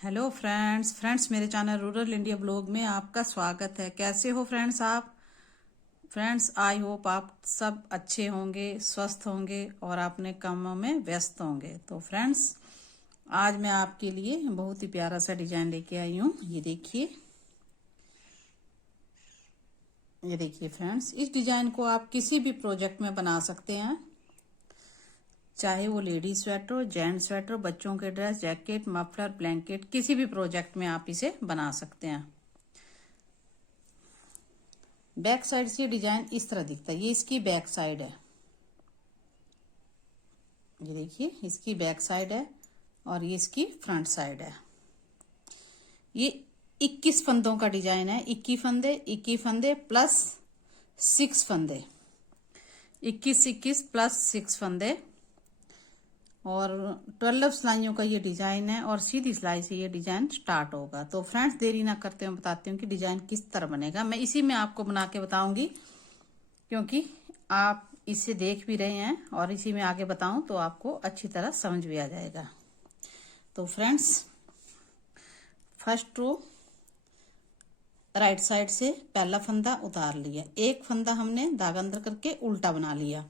Hello friends मेरे channel rural India blog में आपका स्वागत है। कैसे हो फ्रेंड्स आप? फ्रेंड्स आई होप आप सब अच्छे होंगे, स्वस्थ होंगे और अपने कामों में व्यस्त होंगे। तो फ्रेंड्स आज मैं आपके लिए बहुत ही प्यारा सा डिजाइन लेके आई हूँ। ये देखिए फ्रेंड्स, इस डिजाइन को आप किसी भी प्रोजेक्ट में बना सकते हैं, चाहे वो लेडी स्वेटर हो, जेंट्स स्वेटर, बच्चों के ड्रेस, जैकेट, मफलर, ब्लैंकेट, किसी भी प्रोजेक्ट में आप इसे बना सकते हैं। बैक साइड से डिजाइन इस तरह दिखता है। ये इसकी बैक साइड है। ये देखिए इसकी बैक साइड है और ये इसकी फ्रंट साइड है। ये 21 फंदों का डिजाइन है। 21 फंदे प्लस 6 फंदे, 21 प्लस 6 फंदे और 12 सिलाइयों का ये डिजाइन है और सीधी सिलाई से ये डिजाइन स्टार्ट होगा। तो फ्रेंड्स देरी ना करते हुए बताती हूँ कि डिजाइन किस तरह बनेगा। मैं इसी में आपको बना के बताऊंगी, क्योंकि आप इसे देख भी रहे हैं और इसी में आगे बताऊं तो आपको अच्छी तरह समझ भी आ जाएगा। तो friends first row right side से पहला फंदा उतार लिया, एक फंदा हमने धागा अंदर करके उल्टा बना लिया,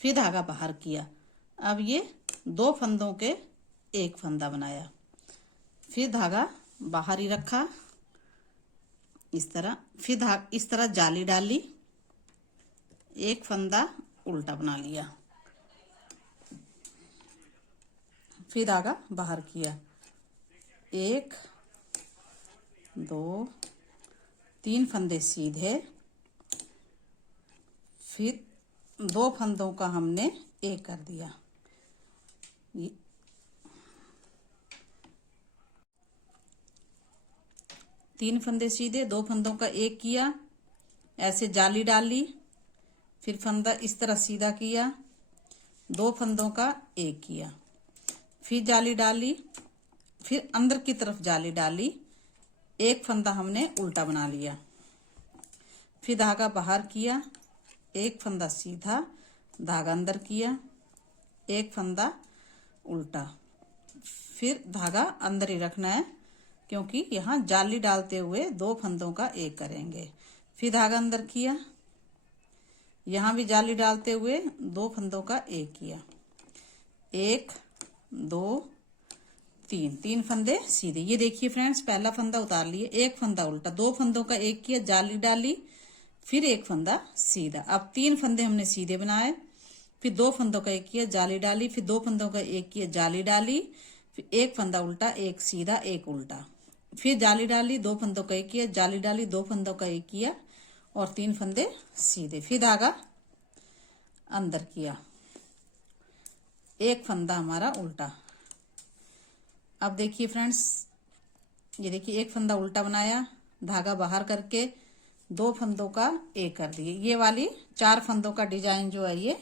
फिर धागा बाहर किया। अब ये 2 फंदों के एक फंदा बनाया, फिर धागा बाहर ही रखा इस तरह, फिर इस तरह जाली डाली, एक फंदा उल्टा बना लिया, फिर धागा बाहर किया। 1 2 3 फंदे सीधे, फिर 2 फंदों का हमने एक कर दिया। 3 फंदे सीधे, 2 फंदों का एक किया, ऐसे जाली डाली, फिर फंदा इस तरह सीधा किया, 2 फंदों का एक किया, फिर जाली डाली, फिर अंदर की तरफ जाली डाली, एक फंदा हमने उल्टा बना लिया, फिर धागा बाहर किया, एक फंदा सीधा, धागा अंदर किया, एक फंदा उल्टा, फिर धागा अंदर ही रखना है क्योंकि यहाँ जाली डालते हुए 2 फंदों का एक करेंगे। फिर धागा अंदर किया, यहाँ भी जाली डालते हुए 2 फंदों का एक किया, 1 2 3 फंदे सीधे। ये देखिए फ्रेंड्स, पहला फंदा उतार लिए, एक फंदा उल्टा, 2 फंदों का एक किया, जाली डाली, फिर एक फंदा सीधा। अब 3 फंदे हमने सीधे बनाए, फिर 2 फंदों का एक किया, जाली डाली, फिर 2 फंदों का एक किया, जाली डाली, फिर एक फंदा उल्टा, एक सीधा, एक उल्टा, फिर जाली डाली, 2 फंदों का एक किया, जाली डाली, 2 फंदों का एक किया और 3 फंदे सीधे, फिर धागा अंदर किया, एक फंदा हमारा उल्टा। अब देखिए फ्रेंड्स, ये देखिए एक फंदा उल्टा बनाया, धागा बाहर करके 2 फंदों का एक कर दिए। ये वाली 4 फंदों का डिजाइन जो है ये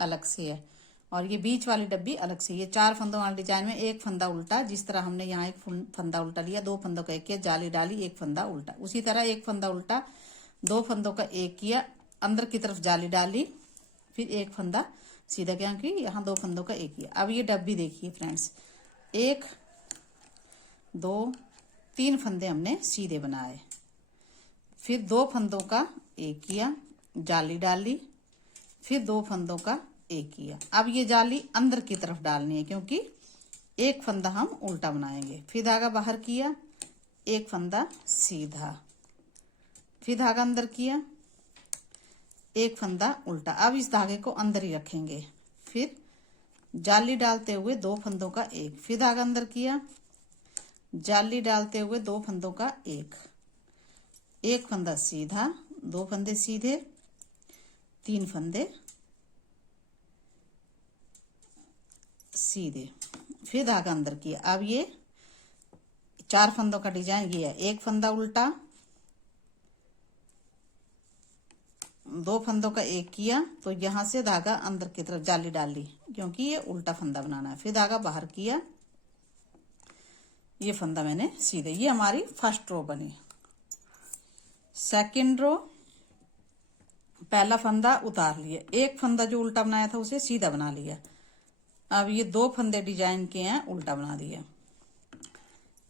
अलग से है और ये बीच वाली डब्बी अलग से। ये 4 फंदों वाले डिजाइन में एक फंदा उल्टा, जिस तरह हमने यहाँ एक फंदा उल्टा लिया, 2 फंदों का एक किया, जाली डाली, एक फंदा उल्टा, उसी तरह एक फंदा उल्टा, 2 फंदों का एक किया, अंदर की तरफ जाली डाली, फिर एक फंदा सीधा किया कि यहाँ 2 फंदों का एक किया। अब ये डब्बी देखिए फ्रेंड्स, 1 2 3 फंदे हमने सीधे बनाए, फिर 2 फंदों का एक किया, जाली डाली, फिर 2 फंदों का एक किया। अब ये जाली अंदर की तरफ डालनी है क्योंकि एक फंदा हम उल्टा बनाएंगे, फिर धागा बाहर किया, एक फंदा सीधा, फिर धागा अंदर किया, एक फंदा उल्टा। अब इस धागे को अंदर ही रखेंगे, फिर जाली डालते हुए 2 फंदों का एक, फिर धागा अंदर किया, जाली डालते हुए 2 फंदों का एक फंदा सीधा, 2 फंदे सीधे, 3 फंदे सीधे, फिर धागा अंदर किया। अब ये 4 फंदों का डिजाइन ये है, एक फंदा उल्टा, 2 फंदों का एक किया, तो यहां से धागा अंदर की तरफ जाली डाली क्योंकि ये उल्टा फंदा बनाना है, फिर धागा बाहर किया, ये फंदा मैंने सीधे। ये हमारी फर्स्ट रो बनी। सेकंड रो पहला फंदा उतार लिया, एक फंदा जो उल्टा बनाया था उसे सीधा बना लिया। अब ये 2 फंदे डिजाइन के हैं, उल्टा बना दिया,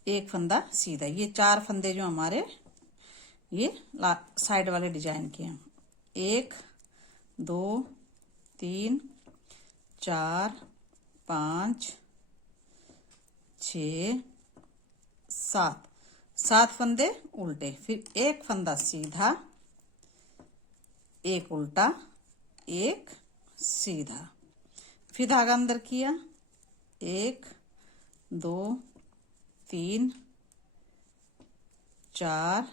एक फंदा सीधा। ये 4 फंदे जो हमारे ये साइड वाले डिजाइन के हैं। 1 2 3 4 5 6 7 फंदे उल्टे, फिर एक फंदा सीधा, एक उल्टा, एक सीधा, फिर धागा अंदर किया। 1 2 3 4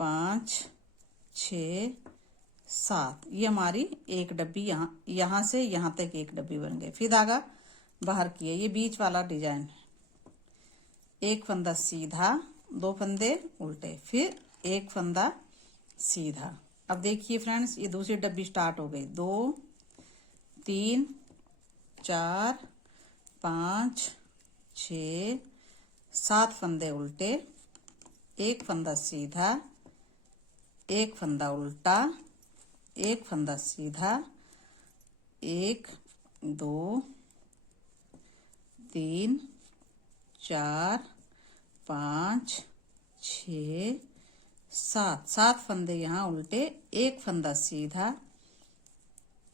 5 6 7। ये हमारी एक डब्बी यहाँ से यहाँ तक एक डब्बी बन गई। फिर धागा बाहर किया। ये बीच वाला डिजाइन है। एक फंदा सीधा, 2 फंदे उल्टे, फिर एक फंदा सीधा। अब देखिए फ्रेंड्स, ये दूसरी डब्बी स्टार्ट हो गई। 2 3 4 5 6 7 फंदे उल्टे, एक फंदा सीधा, एक फंदा उल्टा, एक फंदा सीधा, 1 2 3 4 5 6 7 फंदे यहाँ उल्टे, एक फंदा सीधा,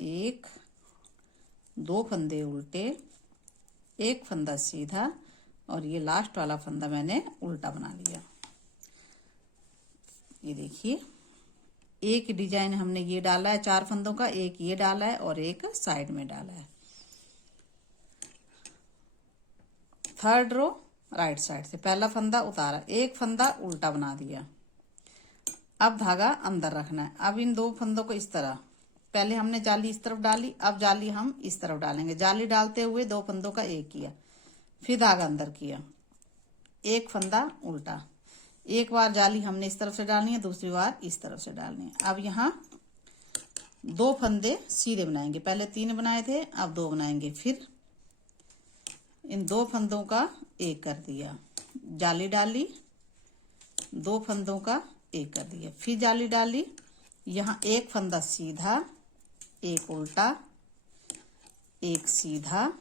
1 2 फंदे उल्टे, एक फंदा सीधा, और ये लास्ट वाला फंदा मैंने उल्टा बना लिया। ये देखिए, एक डिजाइन हमने ये डाला है 4 फंदों का, एक ये डाला है और एक साइड में डाला है। थर्ड रो राइट साइड से पहला फंदा उतारा, एक फंदा उल्टा बना दिया। अब धागा अंदर रखना है। अब इन 2 फंदों को इस तरह, पहले हमने जाली इस तरफ डाली, अब जाली हम इस तरफ डालेंगे। जाली डालते हुए 2 फंदों का एक किया, फिर धागा अंदर किया, एक फंदा उल्टा। एक बार जाली हमने इस तरफ से डालनी है, दूसरी बार इस तरफ से डालनी है। अब यहाँ 2 फंदे सीधे बनाएंगे। पहले 3 बनाए थे, अब 2 बनाएंगे। फिर इन 2 फंदों का एक कर दिया, जाली डाली, 2 फंदों का एक कर दिया, फिर जाली डाली। यहाँ एक फंदा सीधा, एक उल्टा, एक सीधा,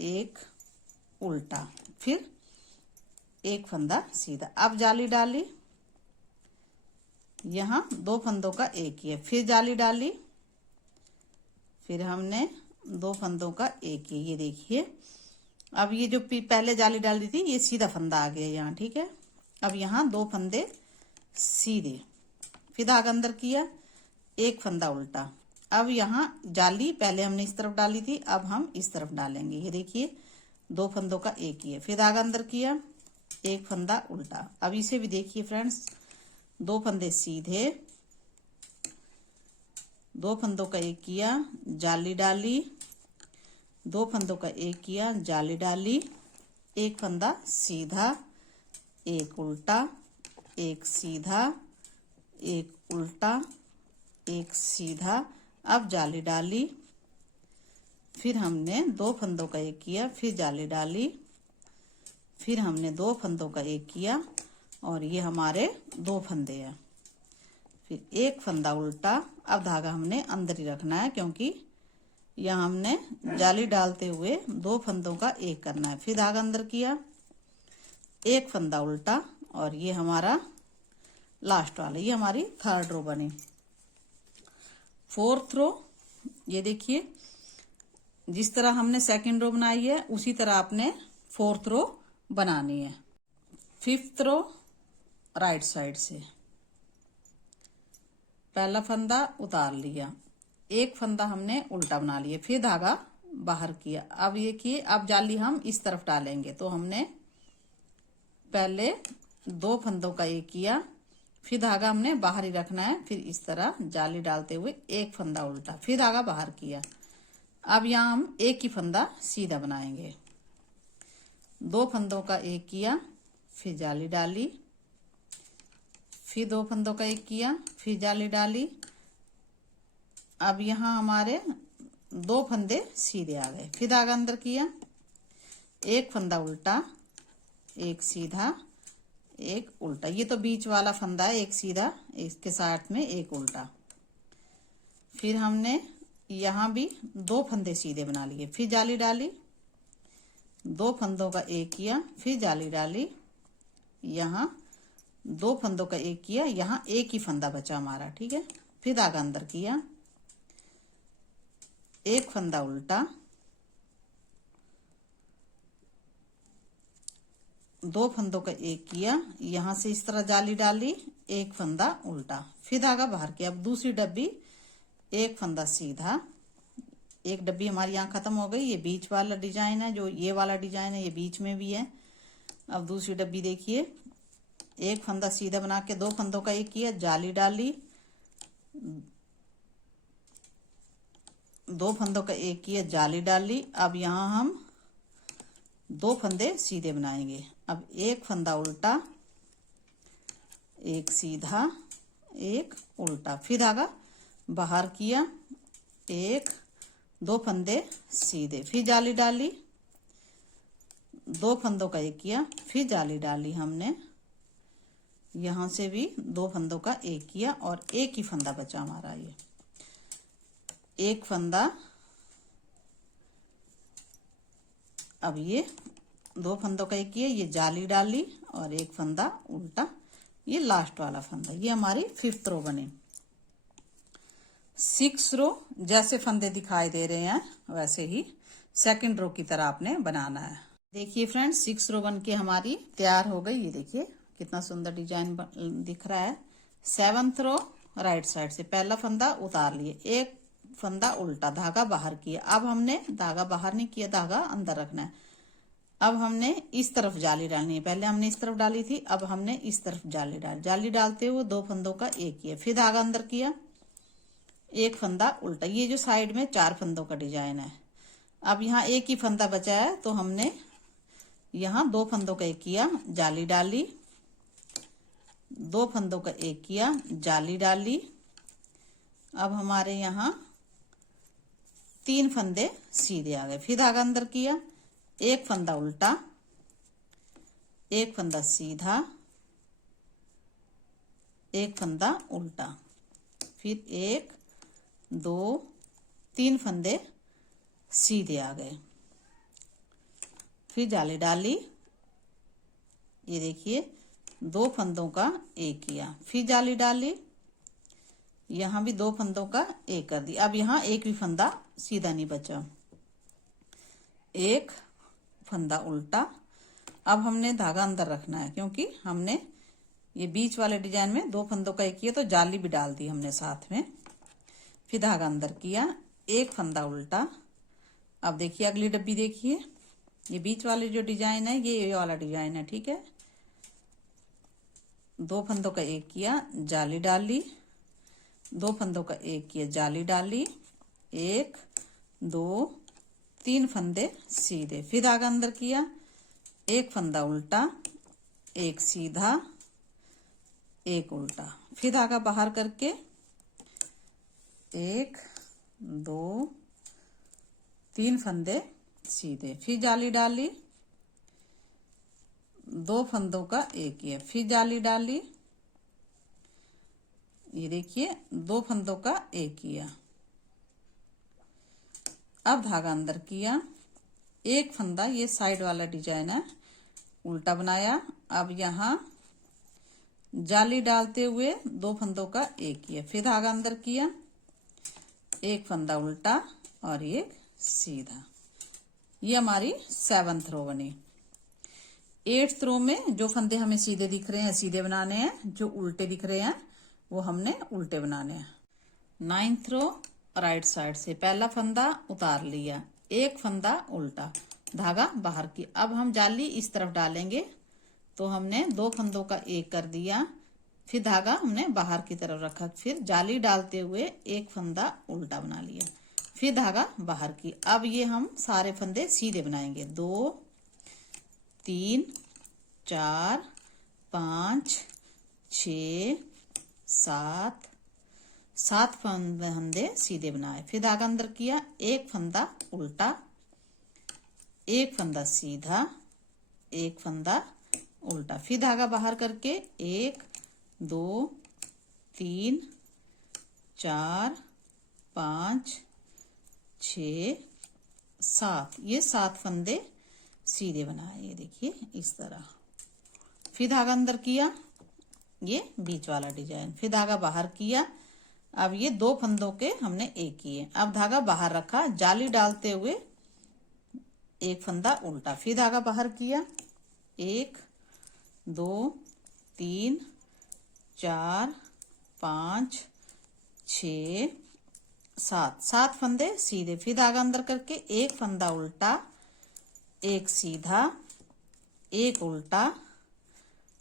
एक उल्टा, फिर एक फंदा सीधा। अब जाली डाली, यहाँ 2 फंदों का एक किया, फिर जाली डाली, फिर हमने 2 फंदों का एक किया। ये देखिए, अब ये जो पहले जाली डाली थी ये सीधा फंदा आ गया यहाँ, ठीक है। अब यहाँ 2 फंदे सीधे, फिर धागा अंदर किया, एक फंदा उल्टा। अब यहाँ जाली पहले हमने इस तरफ डाली थी, अब हम इस तरफ डालेंगे। ये देखिए, 2 फंदों का एक किया, फिर धागा अंदर किया, एक फंदा उल्टा। अब इसे भी देखिए फ्रेंड्स, 2 फंदे सीधे, 2 फंदों का एक किया, जाली डाली, 2 फंदों का एक किया, जाली डाली, एक फंदा सीधा, एक उल्टा, एक सीधा, एक उल्टा, एक सीधा। अब जाली डाली, फिर हमने 2 फंदों का एक किया, फिर जाली डाली, फिर हमने 2 फंदों का एक किया, और ये हमारे 2 फंदे हैं। फिर एक फंदा उल्टा। अब धागा हमने अंदर ही रखना है, क्योंकि यहाँ हमने जाली डालते हुए 2 फंदों का एक करना है। फिर धागा अंदर किया, एक फंदा उल्टा, और ये हमारा लास्ट वाला, ये हमारी थर्ड रो बनी। फोर्थ रो, ये देखिए, जिस तरह हमने सेकंड रो बनाई है उसी तरह आपने फोर्थ रो बनानी है। फिफ्थ रो राइट साइड से पहला फंदा उतार लिया, एक फंदा हमने उल्टा बना लिया, फिर धागा बाहर किया। अब ये किए, अब जाली हम इस तरफ डालेंगे, तो हमने पहले 2 फंदों का एक किया, फिर धागा हमने बाहर ही रखना है, फिर इस तरह जाली डालते हुए एक फंदा उल्टा, फिर धागा बाहर किया। अब यहाँ हम एक ही फंदा सीधा बनाएंगे, 2 फंदों का एक किया, फिर जाली डाली, फिर 2 फंदों का एक किया, फिर जाली डाली। अब यहाँ हमारे 2 फंदे सीधे आ गए, फिर धागा अंदर किया, एक फंदा उल्टा, एक सीधा, एक उल्टा। ये तो बीच वाला फंदा है, एक सीधा, इसके साथ में एक उल्टा। फिर हमने यहाँ भी 2 फंदे सीधे बना लिए, फिर जाली डाली, दो फंदों का एक किया, फिर जाली डाली, यहाँ दो फंदों का एक किया, यहाँ एक ही फंदा बचा हमारा, ठीक है। फिर धागा अंदर किया, एक फंदा उल्टा, दो फंदों का एक किया, यहां से इस तरह जाली डाली, एक फंदा उल्टा, फिर धागा बाहर किया। अब दूसरी डब्बी, एक फंदा सीधा, एक डब्बी हमारी यहाँ खत्म हो गई। ये बीच वाला डिजाइन है, जो ये वाला डिजाइन है ये बीच में भी है। अब दूसरी डब्बी देखिए, एक फंदा सीधा बना के दो फंदों का एक किया, जाली डाली, दो फंदों का एक किया, जाली डाली। अब यहाँ हम दो फंदे सीधे बनाएंगे। अब एक फंदा उल्टा, एक सीधा, एक उल्टा, फिर धागा बाहर किया, एक दो फंदे सीधे, फिर जाली डाली, दो फंदों का एक किया, फिर जाली डाली हमने, यहां से भी दो फंदों का एक किया और एक ही फंदा बचा हमारा। ये एक फंदा, अब ये दो फंदों का एक किया, ये जाली डाली और एक फंदा उल्टा, ये लास्ट वाला फंदा। ये हमारी 5th रो बनी। 6 रो जैसे फंदे दिखाई दे रहे हैं वैसे ही 2nd रो की तरह आपने बनाना है। देखिए फ्रेंड्स, 6 रो बन के हमारी तैयार हो गई। ये देखिए कितना सुंदर डिजाइन दिख रहा है। 7th रो राइट साइड से पहला फंदा उतार लिए, एक फंदा उल्टा, धागा बाहर किया। अब हमने धागा बाहर नहीं किया, धागा अंदर रखना है। अब हमने इस तरफ जाली डालनी है, पहले हमने इस तरफ डाली थी, अब हमने इस तरफ जाली डाली। जाली डालते हुए दो फंदों का एक किया, फिर धागा अंदर किया, एक फंदा उल्टा। ये जो साइड में 4 फंदों का डिजाइन है। अब यहाँ एक ही फंदा बचा है, तो हमने यहाँ दो फंदों का एक किया, जाली डाली, दो फंदों का एक किया, जाली डाली। अब हमारे यहाँ 3 फंदे सीधे आ गए, फिर धागा अंदर किया, एक फंदा उल्टा, एक फंदा सीधा, एक फंदा उल्टा, फिर एक दो 3 फंदे सीधे आ गए, फिर जाली डाली। ये देखिए दो फंदों का एक किया, फिर जाली डाली, यहां भी दो फंदों का एक कर दिया। अब यहाँ एक भी फंदा सीधा नहीं बचा, एक फंदा उल्टा। अब हमने धागा अंदर रखना है, क्योंकि हमने ये बीच वाले डिजाइन में दो फंदों का एक किया, तो जाली भी डाल दी हमने साथ में। फिर धागा अंदर किया, एक फंदा उल्टा। अब देखिए अगली डब्बी देखिए, ये बीच वाले जो डिजाइन है ये वाला डिजाइन है, ठीक है। दो फंदों का एक किया, जाली डाली, दो फंदों का एक किया, जाली डाली, एक दो 3 फंदे सीधे, फिर धागा अंदर किया, एक फंदा उल्टा, एक सीधा, एक उल्टा, फिर धागा बाहर करके एक दो 3 फंदे सीधे, फिर जाली डाली, दो फंदों का एक किया, फिर जाली डाली। ये देखिए दो फंदों का एक किया, अब धागा अंदर किया, एक फंदा, ये साइड वाला डिजाइन है, उल्टा बनाया। अब यहाँ जाली डालते हुए दो फंदों का एक किया, फिर धागा अंदर किया, एक फंदा उल्टा और एक सीधा। ये हमारी 7th रो बनी। 8th रो में जो फंदे हमें सीधे दिख रहे हैं सीधे बनाने हैं, जो उल्टे दिख रहे हैं वो हमने उल्टे बनाने हैं। 9th रो राइट साइड से पहला फंदा उतार लिया, एक फंदा उल्टा, धागा बाहर की। अब हम जाली इस तरफ डालेंगे, तो हमने दो फंदों का एक कर दिया, फिर धागा हमने बाहर की तरफ रखा, फिर जाली डालते हुए एक फंदा उल्टा बना लिया, फिर धागा बाहर की। अब ये हम सारे फंदे सीधे बनाएंगे, 2 3 4 5 6 7 फंदे सीधे बनाए, फिर धागा अंदर किया, एक फंदा उल्टा, एक फंदा सीधा, एक फंदा उल्टा, फिर धागा बाहर करके 1 2 3 4 5 6 7, ये 7 फंदे सीधे बनाए, ये देखिए इस तरह। फिर धागा अंदर किया, ये बीच वाला डिजाइन, फिर धागा बाहर किया। अब ये 2 फंदों के हमने एक किए। अब धागा बाहर रखा, जाली डालते हुए एक फंदा उल्टा, फिर धागा बाहर किया, 1 2 3 4 5 6 7 फंदे सीधे, फिर धागा अंदर करके एक फंदा उल्टा, एक सीधा, एक उल्टा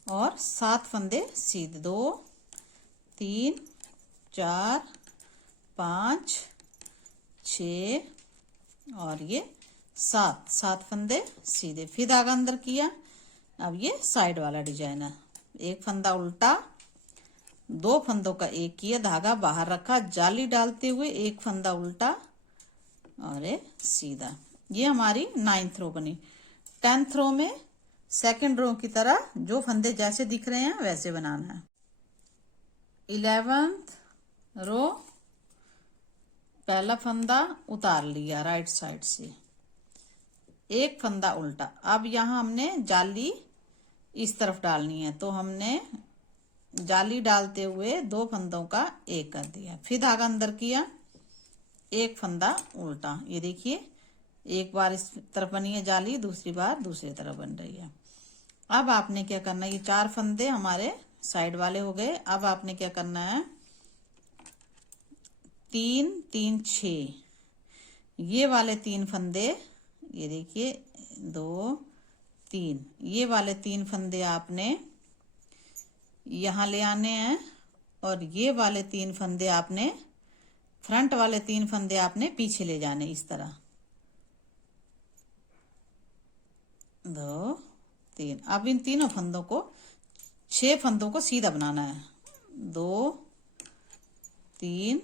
और 7 फंदे सीधे, 2 3 4 5 6 और ये 7 फंदे सीधे, फिर धागा अंदर किया। अब ये साइड वाला डिजाइन है, एक फंदा उल्टा, 2 फंदों का एक किया, धागा बाहर रखा, जाली डालते हुए एक फंदा उल्टा और एक सीधा। ये हमारी 9th रो बनी। 10th रो में सेकंड रो की तरह जो फंदे जैसे दिख रहे हैं वैसे बनाना है। 11th रो पहला फंदा उतार लिया राइट साइड से, एक फंदा उल्टा। अब यहाँ हमने जाली इस तरफ डालनी है, तो हमने जाली डालते हुए 2 फंदों का एक कर दिया, फिर धागा अंदर किया, एक फंदा उल्टा। ये देखिए एक बार इस तरफ बनी है जाली, दूसरी बार दूसरी तरफ बन रही है। अब आपने क्या करना है, ये 4 फंदे हमारे साइड वाले हो गए। अब आपने क्या करना है, 3 3 6 ये वाले 3 फंदे, ये देखिए 2 3, ये वाले 3 फंदे आपने यहाँ ले आने हैं और ये वाले 3 फंदे आपने, फ्रंट वाले 3 फंदे आपने पीछे ले जाने इस तरह, 2 3। अब इन तीनों फंदों को 6 फंदों को सीधा बनाना है, 2 3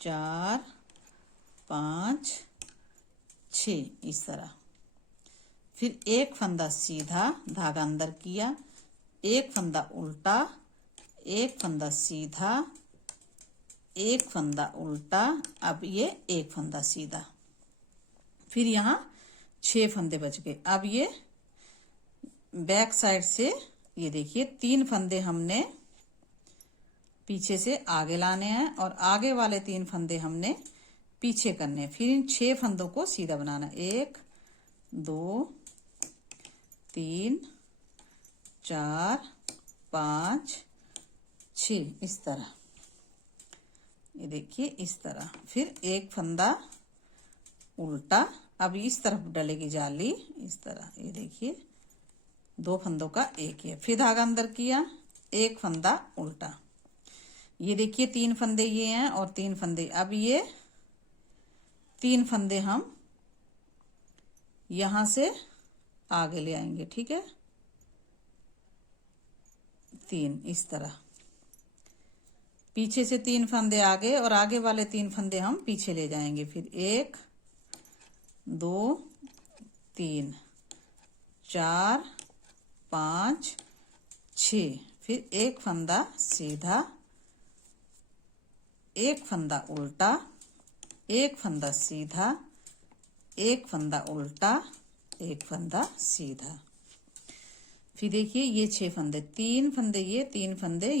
4 5 6 इस तरह। फिर एक फंदा सीधा, धागा अंदर किया, एक फंदा उल्टा, एक फंदा सीधा, एक फंदा उल्टा, अब ये एक फंदा सीधा, फिर यहाँ 6 फंदे बच गए। अब ये बैक साइड से ये देखिए 3 फंदे हमने पीछे से आगे लाने हैं और आगे वाले 3 फंदे हमने पीछे करने हैं। फिर इन 6 फंदों को सीधा बनाना, 1 2 3 4 5 6 इस तरह, ये देखिए इस तरह। फिर एक फंदा उल्टा, अब इस तरफ डलेगी जाली इस तरह, ये देखिए 2 फंदों का एक है, फिर धागा अंदर किया, एक फंदा उल्टा। ये देखिए 3 फंदे ये हैं और 3 फंदे, अब ये 3 फंदे हम यहां से आगे ले आएंगे, ठीक है, 3 इस तरह, पीछे से 3 फंदे आगे और आगे वाले 3 फंदे हम पीछे ले जाएंगे। फिर 1 2 3 4 5 6, फिर एक फंदा सीधा, एक फंदा उल्टा, एक फंदा सीधा, एक फंदा उल्टा, एक फंदा सीधा। फिर देखिए ये 6 फंदे, 3 फंदे ये, 3 फंदे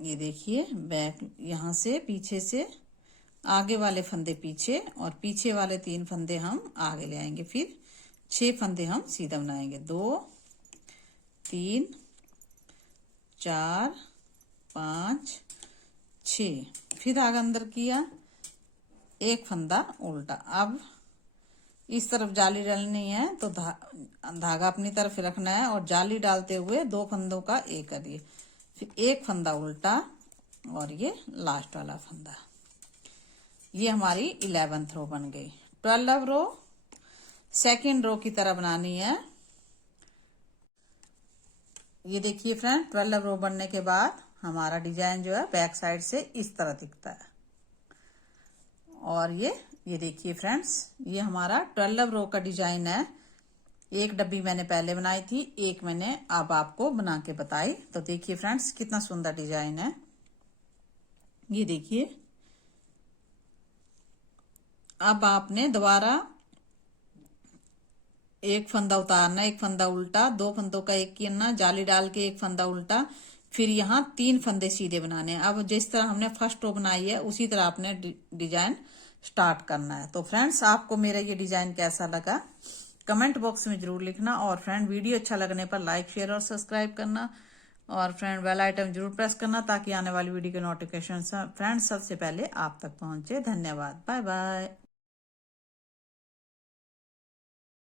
ये देखिए बैक, यहां से पीछे से आगे वाले फंदे पीछे और पीछे वाले 3 फंदे हम आगे ले आएंगे। फिर 6 फंदे हम सीधा बनाएंगे, 2 3 4 5 6, फिर धागा अंदर किया, एक फंदा उल्टा। अब इस तरफ जाली डालनी है तो धागा अपनी तरफ रखना है और जाली डालते हुए 2 फंदों का एक कर दिए, फिर एक फंदा उल्टा और ये लास्ट वाला फंदा। ये हमारी 11th रो बन गई। 12 रो सेकंड रो की तरह बनानी है। ये देखिए फ्रेंड, 12 रो बनने के बाद हमारा डिजाइन जो है बैक साइड से इस तरह दिखता है। और ये देखिए फ्रेंड्स, ये हमारा 12 रो का डिजाइन है। एक डब्बी मैंने पहले बनाई थी, एक मैंने अब आपको बना के बताई। तो देखिए फ्रेंड्स कितना सुंदर डिजाइन है, ये देखिए। अब आपने दोबारा एक फंदा उतारना, एक फंदा उल्टा, दो फंदों का एक करना, जाली डाल के एक फंदा उल्टा, फिर यहाँ 3 फंदे सीधे बनाने हैं। अब जिस तरह हमने फर्स्ट रो बनाई है उसी तरह आपने डिजाइन स्टार्ट करना है। तो फ्रेंड्स, आपको मेरा ये डिजाइन कैसा लगा कमेंट बॉक्स में जरूर लिखना, और फ्रेंड वीडियो अच्छा लगने पर लाइक शेयर और सब्सक्राइब करना, और फ्रेंड बेल आइटम जरूर प्रेस करना ताकि आने वाली वीडियो के नोटिफिकेशन फ्रेंड सबसे पहले आप तक पहुंचे। धन्यवाद, बाय बाय।